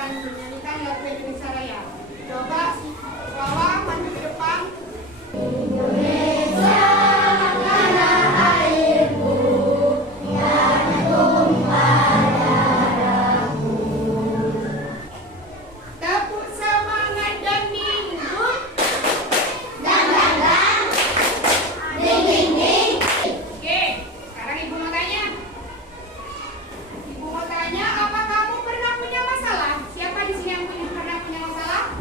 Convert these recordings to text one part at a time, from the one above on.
akan menyanyikan lagu Indonesia Raya. Coba Wawa maju ke depan. Indonesia tanah airku yang tumpah darahku. Tepuk semangat dan minggu. Dan. Ding ding ding. Oke, sekarang Ibu mau tanya. Ibu mau tanya, apa kamu pernah punya masalah? Siapa di sini yang pernah punya masalah?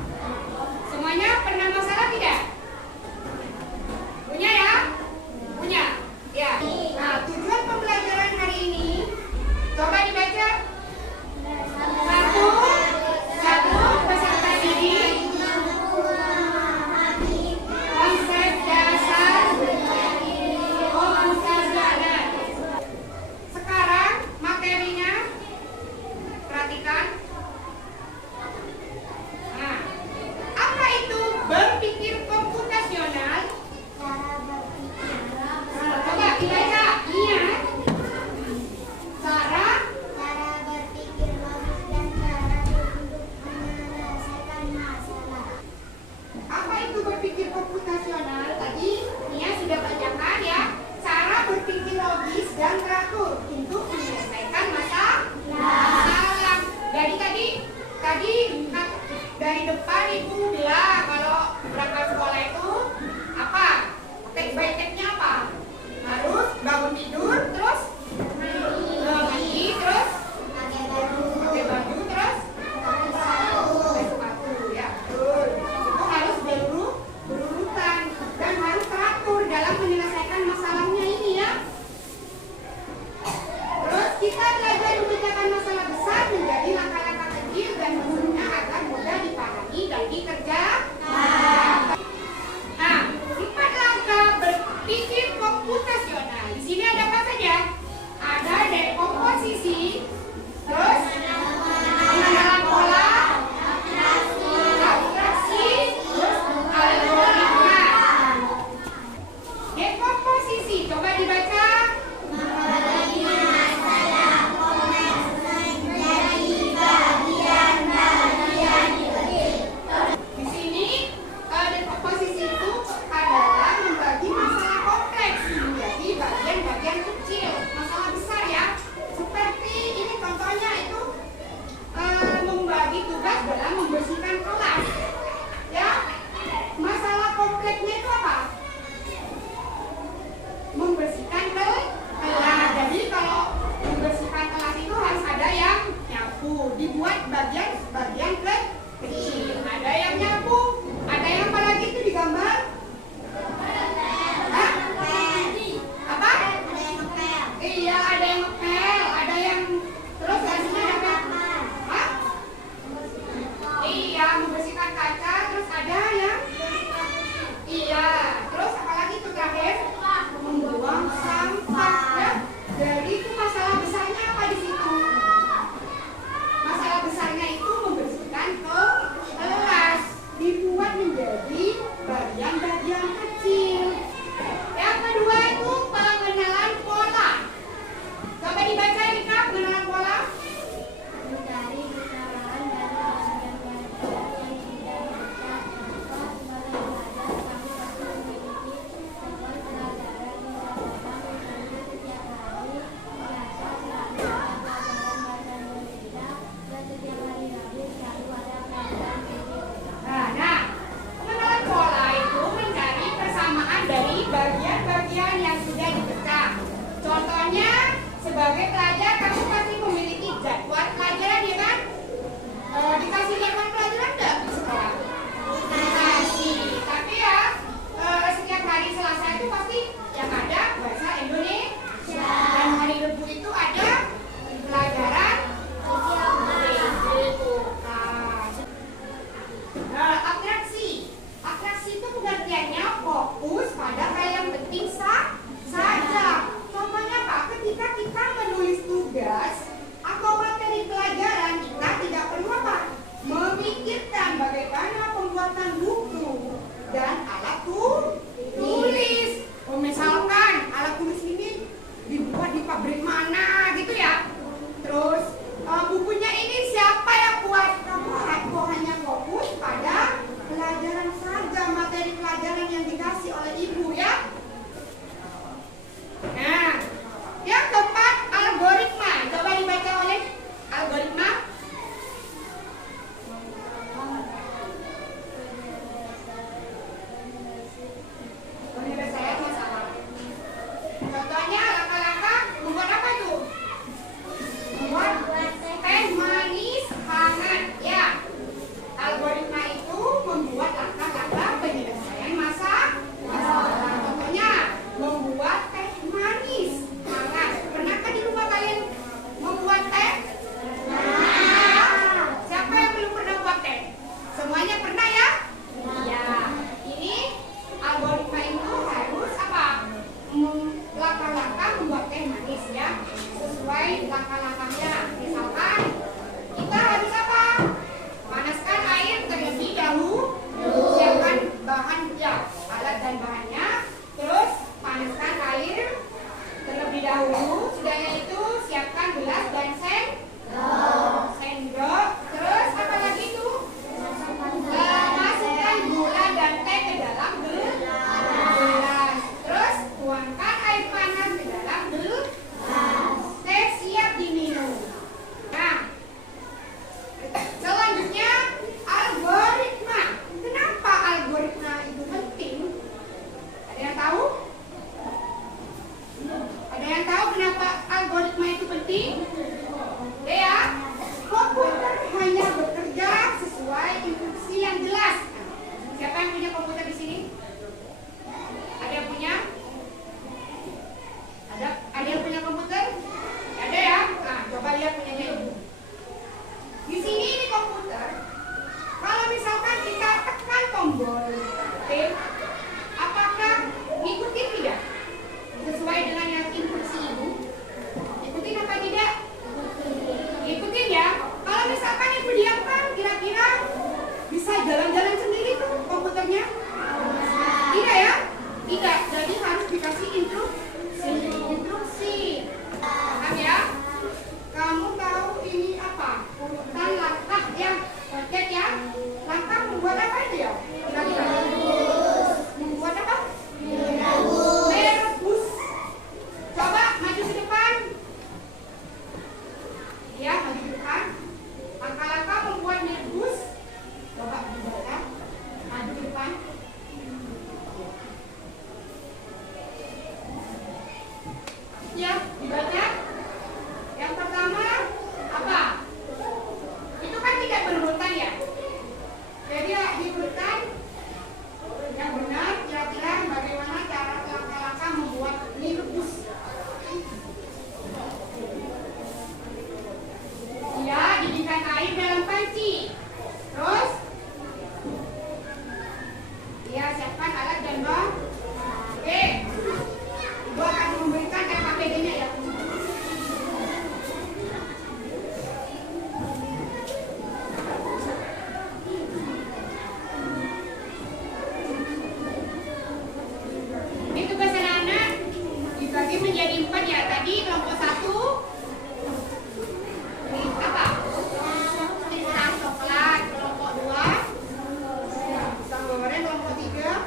langkah-langkahnya. Misalkan kita harus apa? Panaskan air terlebih dahulu. Siapkan bahan ya, alat dan bahannya. Terus panaskan air terlebih dahulu. Sudahnya itu siapkan gelas dan sendok. Terus apa lagi itu? Masukkan gula dan teh ke dalam gelas. Terus tuangkan air panas ke dalam gelas. Teh siap diminum. Nah, selanjutnya algoritma. Kenapa algoritma itu penting? Ada yang tahu? Ada yang tahu kenapa algoritma itu penting? Ya, komputer hanya bekerja sesuai instruksi yang jelas. Siapa yang punya komputer di sini? Ada yang punya? Ada yang punya komputer? Ada ya? Nah, coba lihat punyanya ibu. Di sini ini komputer. Kalau misalkan kita tekan tombol T, apakah ngikutin tidak? Sesuai dengan yang instruksi ibu? Ikutin apa tidak? Ikutin ya. Kalau misalkan ibu diamkan, kira-kira bisa jalan-jalan sendiri tuh komputernya? Tidak ya? Tidak. Jadi harus dikasih instruksi. Paham ya? Kamu tahu ini apa? Urutan langkah ya. Oke ya. Langkah membuat apa itu ya? Kira-kira. Membuat apa? Merebus. Coba maju ke depan. Ya, maju ke depan. Langkah-langkah membuat merebus. Coba dibaca. Maju ke depan. Ya, dibaca. Yang pertama apa? Itu kan tidak berurutan ya. Jadi diurutkan yang benar. Kira-kira bagaimana cara langkah-langkah membuat mie rebus? Ya, didihkan air dalam panci. Terus ya, siapkan alat dan bahan. Oke, ibu akan memberikan RKPD-nya ya. Ini tugas anak-anak dibagi menjadi 4 ya. Tadi kelompok 1 apa? Pisang coklat. Kelompok 2 pisang goreng. Kelompok 3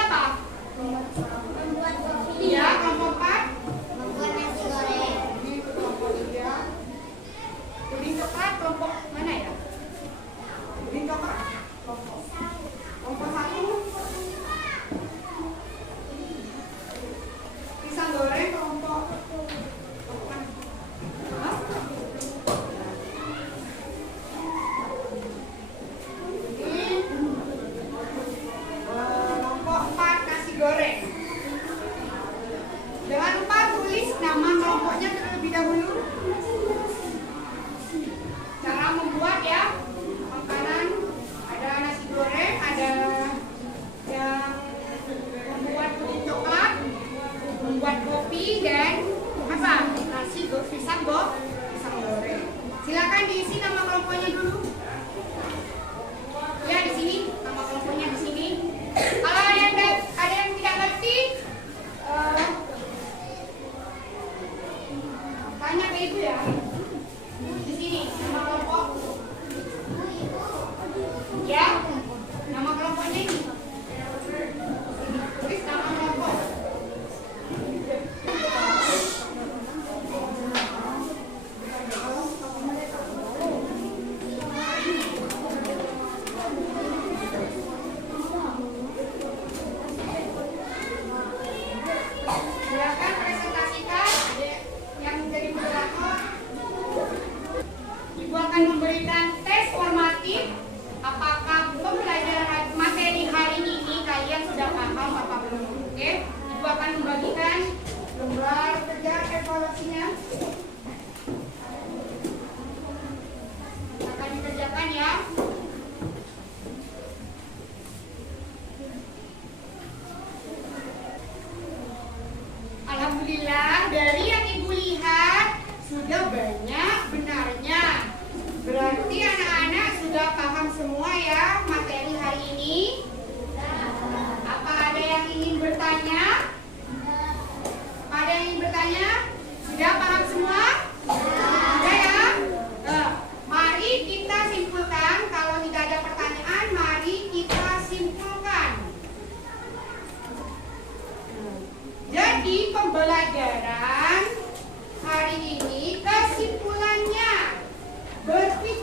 apa? Iya, kelompok 4 membuat nasi goreng. Ini kelompok 3 puding coklat. Kelompok mana ya? Puding coklat. Kelompok 1 pisang goreng. Kelompok kelompok 4 nasi goreng. Jangan lupa tulis nama kelompoknya terlebih dahulu. Cara membuat ya makanan. Ada nasi goreng, ada yang membuat puding coklat, membuat kopi, dan apa? Nasi pisang goreng. Silakan diisi nama kelompoknya dulu. Ya, di sini nama kelompoknya di sini. Kalau ada yang tidak ngerti, tanya ke ibu ya. Di sini nama kelompok. Ya, nama kelompoknya ini. Tulis nama kelompok. Silakan presentasikan. Ada yang menjadi moderator. Ibu akan memberikan tes formatif. Apakah pembelajaran materi hari ini kalian sudah paham apa belum? Oke, Ibu akan membagikan lembar kerja evaluasinya. Akan dikerjakan ya. Alhamdulillah, dari yang Ibu lihat sudah banyak benarnya. Berarti anak-anak sudah paham semua ya materi hari ini? Apa ada yang ingin bertanya? Apa ada yang ingin bertanya? Sudah paham semua? Sudah ya? Mari kita simpulkan. Kalau tidak ada pertanyaan, mari kita simpulkan. Jadi pembelajaran hari ini kesimpulannya berpikir